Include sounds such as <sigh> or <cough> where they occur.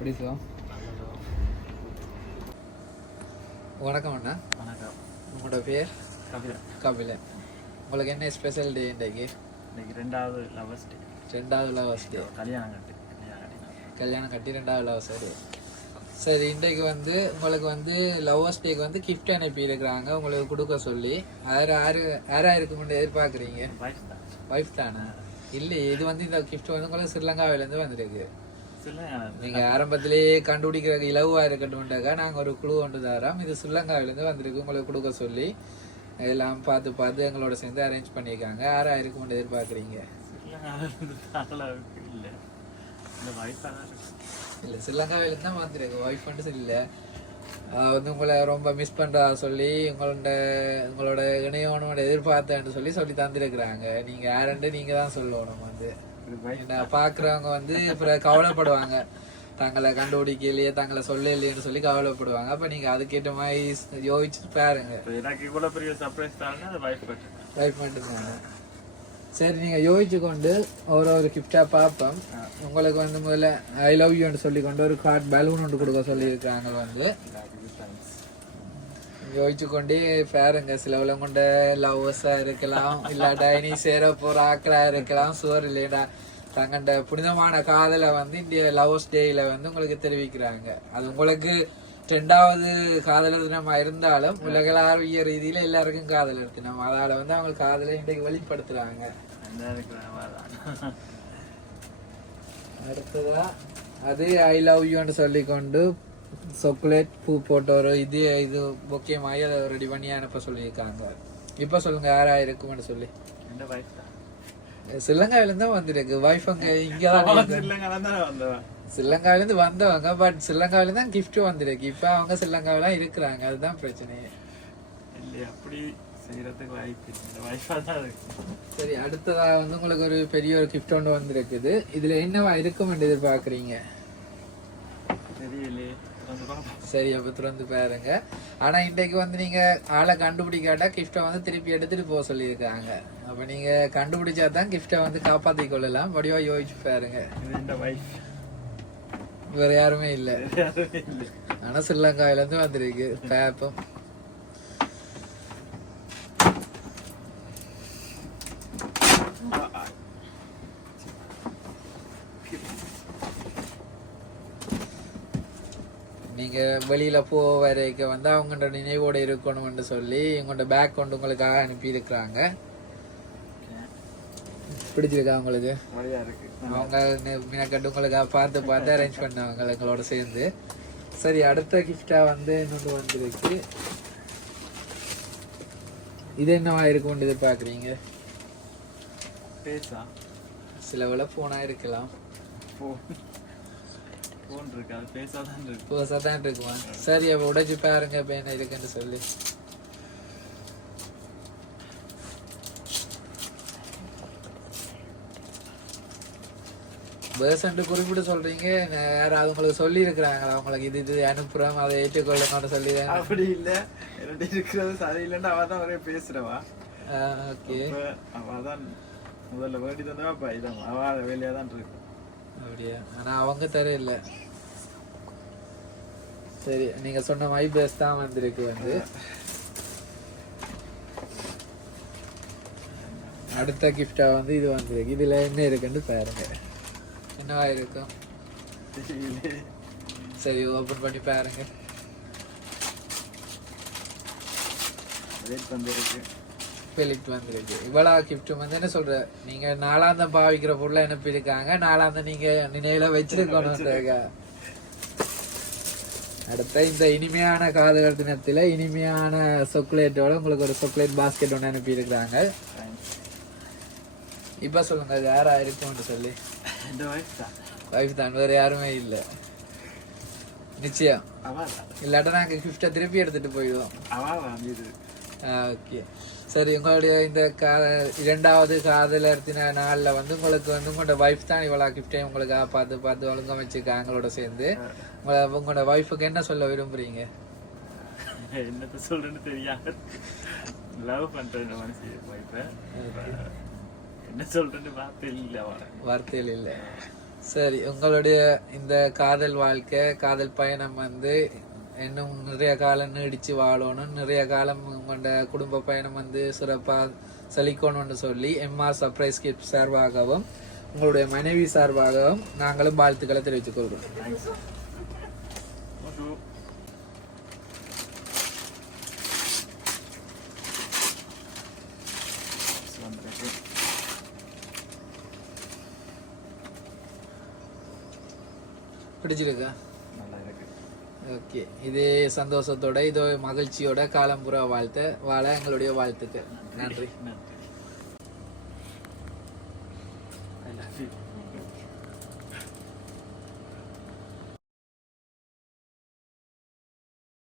எப்படி சிவம் வணக்கம் அண்ணா. வணக்கம். உங்களோட பேர்? கபிலா கபிலன். உங்களுக்கு என்ன ஸ்பெஷல் டே இன்றைக்கு இன்னைக்கு ரெண்டாவது லவர்ஸ் டே ரெண்டாவது லவர்ஸ் டே கல்யாணம் கட்டு. கல்யாணம் கட்டி ரெண்டாவது லவர்ஸ் டே சரி இன்றைக்கு வந்து உங்களுக்கு வந்து லவர்ஸ் டேக்கு வந்து கிஃப்ட் அனுப்பி இருக்கிறாங்க. உங்களுக்கு கொடுக்க சொல்லி. யார் யாரு யாரா இருக்குமென்று எதிர்பார்க்குறீங்க? ஒய்ஃப் தானே. இல்லை இது வந்து இந்த கிஃப்ட் வந்து உங்களுக்கு ஸ்ரீலங்காவிலேருந்து வந்திருக்கு. நீங்க ஆரம்பத்திலேயே கண்டுபிடிக்கிற இலவா இருக்கட்டும்டாக்கா நாங்க ஒரு குழு கொண்டு தரோம். இது ஸ்ரீலங்காவிலேருந்து வந்திருக்கு. உங்களுக்கு கொடுக்க சொல்லி எல்லாம் பார்த்து பார்த்து எங்களோட சேர்ந்து அரேஞ்ச் பண்ணியிருக்காங்க. யாரா இருக்கும்னு எதிர்பார்க்குறீங்க? இல்லை. இந்த வைஃபாக தான் வந்திருக்கு. ஒய்ஃப் வந்து இல்லை. வந்து உங்களை ரொம்ப மிஸ் பண்றதா சொல்லி உங்களோட உங்களோட இணையவனோட எதிர்பார்த்தேன்னு சொல்லி சொல்லி தந்திருக்கிறாங்க. நீங்க யாருன்னு நீங்க தான் சொல்லணும் வந்து. வைஃப் பாக்குறவங்க வந்து அப்புறம் கவலைப்படுவாங்க. தங்களை கண்டுபிடிக்கலையே தங்களை சொல்லலையேன்னு சொல்லி கவலைப்படுவாங்க. அப்ப நீங்க அதுக்கேற்ற மாதிரி யோசிச்சுட்டு பாருங்க. எனக்கு இவ்வளோ பெரிய சர்ப்ரைஸ் அது வைஃப் கட்டு டைப் மட்டும்தானே? சரி நீங்க யோசிச்சு கொண்டு ஒரு ஒரு கிஃப்டா பார்ப்போம். உங்களுக்கு வந்து முதல்ல ஐ லவ் யூன்னு சொல்லி கொண்டு ஒரு கார்ட் பலூன் ஒன்று கொடுக்க சொல்லியிருக்காங்க வந்து. யோசிச்சு கொண்டே பாருங்க சிலவுல கொண்ட லவ்வர்ஸா இருக்கலாம் இல்லாட்டா இனி சேர போற ஆக்களா இருக்கலாம் சுவர் இல்லையடா தங்கண்ட புனிதமான காதலை வந்து இந்த லவ்வர்ஸ் டேயில வந்து உங்களுக்கு தெரிவிக்கிறாங்க. அது உங்களுக்கு ரெண்டாவது காதலர் தினமா இருந்தாலும் உலகளாவிய ரீதியில எல்லாருக்கும் காதலர் தினம் அதால வந்து அவங்க காதலை இன்றைக்கு வெளிப்படுத்துறாங்க. அடுத்ததா அது ஐ லவ் யூன்னு சொல்லி கொண்டு சாக்லேட் பூ போட்ட ஒரு இது இது முக்கியமாகி அதை ரெடி பண்ணி அனுப்ப சொல்லியிருக்காங்க. இப்போ சொல்லுங்க யாரா இருக்கும்னு சொல்லி. தான். வந்திருக்கு. வைஃப் அங்க இங்கே தான் <laughs> ஸ்ரீலங்காவிலேருந்து வந்தவங்க பட் ஸ்ரீலங்காவிலேருந்து தான் கிஃப்ட் வந்திருக்கு. இப்போ அவங்க ஸ்ரீலங்காவிலாம் இருக்கிறாங்க. அதுதான் பிரச்சனையே. இல்லை அப்படி செய்யறதுக்கு வாய்ப்பு சரி அடுத்ததா வந்து உங்களுக்கு ஒரு பெரிய ஒரு கிஃப்ட் ஒன்று வந்திருக்குது. இதுல என்னவா இருக்கும் எதிர்பார்க்குறீங்க? தெரியலையே. சரி அப்ப திறந்து பாருங்க. ஆனா இன்றைக்கு வந்து நீங்க ஆளை கண்டுபிடிக்காட்டா கிஃப்டை வந்து திருப்பி எடுத்துட்டு போக சொல்லியிருக்காங்க. அப்ப நீங்க கண்டுபிடிச்சா தான் கிஃப்டை வந்து காப்பாத்தி கொள்ளலாம். வடிவா யோசிச்சு பாருங்க. வேற யாருமே இல்ல. ஆனா ஸ்ரீலங்காவில இருந்து வந்திருக்கு. பேப்பம். நீங்க வெளியில போ வரைக்கும் வந்து அவங்கள்ட்ட நினைவோட இருக்கணும்னு சொல்லி உங்களோட பேக் கொண்டு உங்களுக்காக அனுப்பி இருக்கிறாங்க பிடிச்சிருக்கா உங்களுக்கு? அவங்க மினக்கட்டு உங்களுக்காக பார்த்து பார்த்து அரேஞ்ச் பண்ணவங்க எங்களோட சேர்ந்து. சரி அடுத்த கிஃப்டா வந்து இன்னொன்று வந்திருக்கு. இது என்னவா இருக்கும்னு எதிர்பார்க்குறீங்க? பேசா. சில வேளை போனா இருக்கலாம். ஃபோன் ஃபோன் இருக்கு? அது பேசாதான் இருக்கு. புதுசா தான் இருக்குமா? சரி அப்ப உடைச்சு பாருங்க இப்ப என்ன இருக்குன்னு சொல்லி. பேர்சன்ட் குறிப்பிட்டு சொல்றீங்க. நான் யாராவது உங்களுக்கு சொல்லி இருக்கிறாங்களா உங்களுக்கு இது இது அனுப்புறோம் அதை ஏற்றுக்கொள்ளணும்னு சொல்லி அப்படி இல்ல. என்னோட இருக்கிறது சரியில்லைன்னு அவ தான் ஒரே பேசுறவா. ஓகே. அவ தான் முதல்ல வேண்டி தந்தவா அப்ப இதான் அவ வேலையா தான் இருக்கு. அப்படியா? ஆனா அவங்க தெரியல. சரி நீங்க சொன்ன மை பேஸ் தான் வந்திருக்கு வந்து. அடுத்த கிஃப்டா வந்து இது வந்திருக்கு. இதுல என்ன இருக்குன்னு பாருங்க. என்னவா இருக்கும் சரி ஓபன் பண்ணி பாருங்க வெயிட் வந்திருக்கு வெளிட்டு வந்திருக்கு கிஃப்ட் வந்து என்ன சொல்ற நீங்க நாலாந்தம் பாவிக்கிற பொருளை அனுப்பியிருக்காங்க நாலாந்தம் நீங்க நினைவுல வச்சிருக்கணும் அடுத்த இந்த இனிமையான காதலர் தினத்துல இனிமையான சாக்லேட்டோட உங்களுக்கு ஒரு சாக்லேட் பாஸ்கெட் ஒன்று அனுப்பியிருக்கிறாங்க தேங்க்ஸ் இப்ப சொல்லுங்க அது யாரா இருக்கும்னு சொல்லி. இந்த வைஃப் தான். வைஃப் தான் வேற யாருமே இல்லை. நிச்சயம். இல்லாட்டா நாங்க கிஃப்டை திருப்பி எடுத்துட்டு போயிடுவோம். ஓகே சரி உங்களுடைய இந்த கா இரண்டாவது காதலர் தின நாளில் வந்து உங்களுக்கு வந்து உங்களோட ஒய்ஃப் தான் இவ்வளோ கிஃப்டையும் உங்களுக்காக பார்த்து பார்த்து ஒழுங்கம் வச்சுருக்காங்க எங்களோட சேர்ந்து உங்களை உங்களோட ஒய்ஃபுக்கு என்ன சொல்ல விரும்புறீங்க? என்னத்த சொல்றேன்னு தெரியாது லவ் பண்றேன் மனசு இப்ப என்ன சொல்றேன்னு வார்த்தை இல்லை வார்த்தைகள் இல்லை. சரி உங்களுடைய இந்த காதல் வாழ்க்கை காதல் பயணம் வந்து இன்னும் நிறைய காலம் நீடிச்சு வாழணும். நிறைய காலம் உங்களோட குடும்ப பயணம் வந்து சிறப்பாக செழிக்கணும்னு சொல்லி எம்ஆர் சர்ப்ரைஸ் கிஃப்ட் சார்பாகவும் உங்களுடைய மனைவி சார்பாகவும் நாங்களும் வாழ்த்துக்களை தெரிவித்துக் கொள்கிறோம். பிடிச்சிருக்கா? ஓகே. இதே சந்தோஷத்தோட இதோ மகிழ்ச்சியோட காலம்புறா வாழ்த்த வாழ எங்களுடைய வாழ்த்துக்கள். நன்றி. நன்றி.